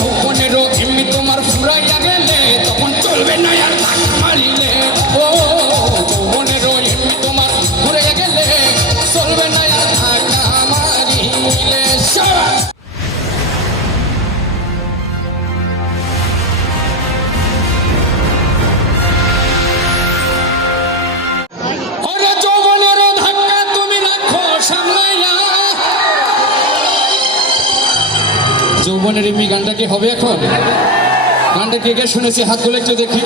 যৌবনেরও এমনি তোমার ফুরাইয়া গেলে তখন চলবে না আর ধাক্কা মারিলে। ও যৌবনেরও এমনি তোমার ফুরাইয়া গেলে চলবে না আর ধাক্কা মারিলে। যৌবনের এমনি গানটা কি হবে এখন? গানটা কে কে শুনেছি হাত তুলে একটু দেখি।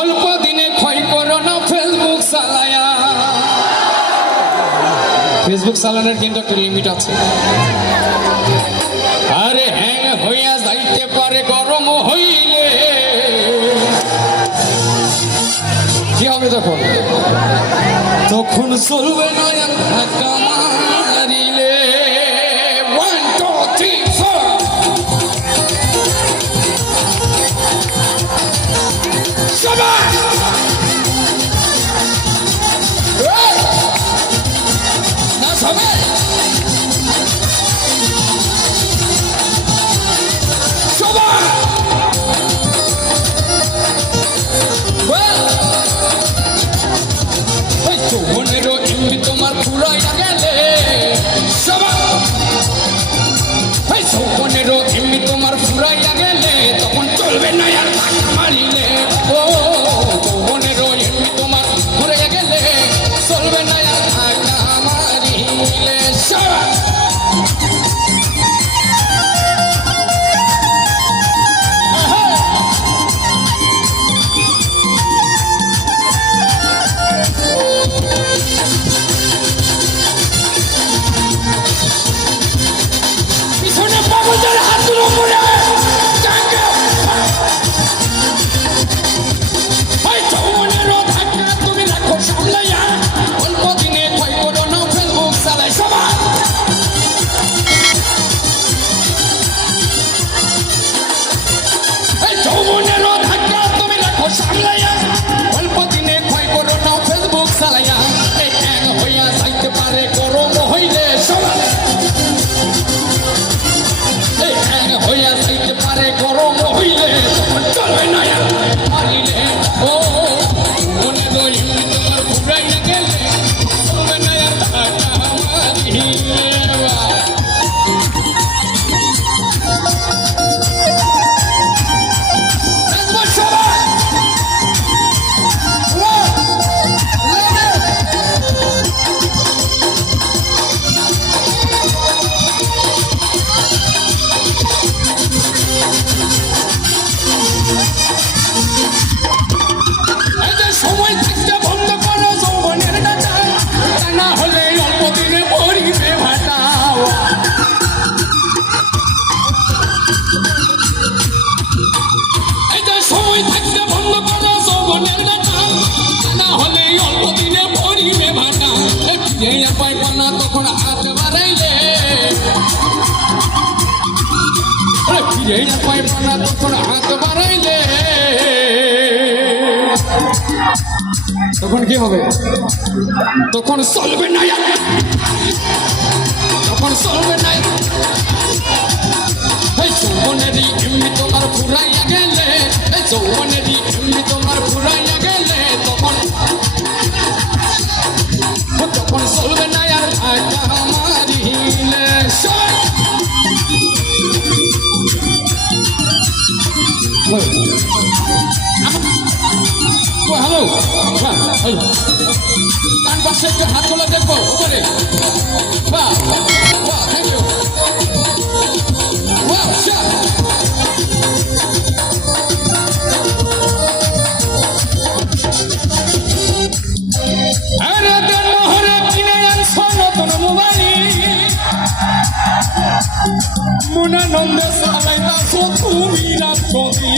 অল্প দিনে ক্ষয় করো না ফেসবুক চালায়া। ফেসবুক চালানোর কিন্তু একটা লিমিট আছে। আরে হ্যাং হইয়া যাইতে পারে গরম হইলে। কি হবে তখন? তখন চলবে না আর ধাক্কা মারিলে। যৌবনেরও এমনি তোমার ফুরাইয়া গেলে যৌবনেরও এমনি তোমার ফুরাইয়া গেলে তখন চলবে না আর ধাক্কা মারিলে। ও যৌবনেরও এমনি তোমার ফুরাইয়া গেলে চলবে না আর ধাক্কা মারিলে। তখন হাত বাড়াইলে তখন হাত বাড়াইলে তখন কি হবে? তখন চলবে না, তখন চলবে না। যৌবনেরই এমনি তোমার ফুরাইয়া গেলে, যৌবনেরই এমনি তোমার ফুরাইয়া গেলে তখন তখন চলবে না আর ধাক্কা মারিলে। হ্যালো, ডান পাশে একটু হাত তোলা দেখবো উপরে। বাহ বাহ, থ্যাংক ইউ। মনানন্দে চালাইতা তুমি রাত্রি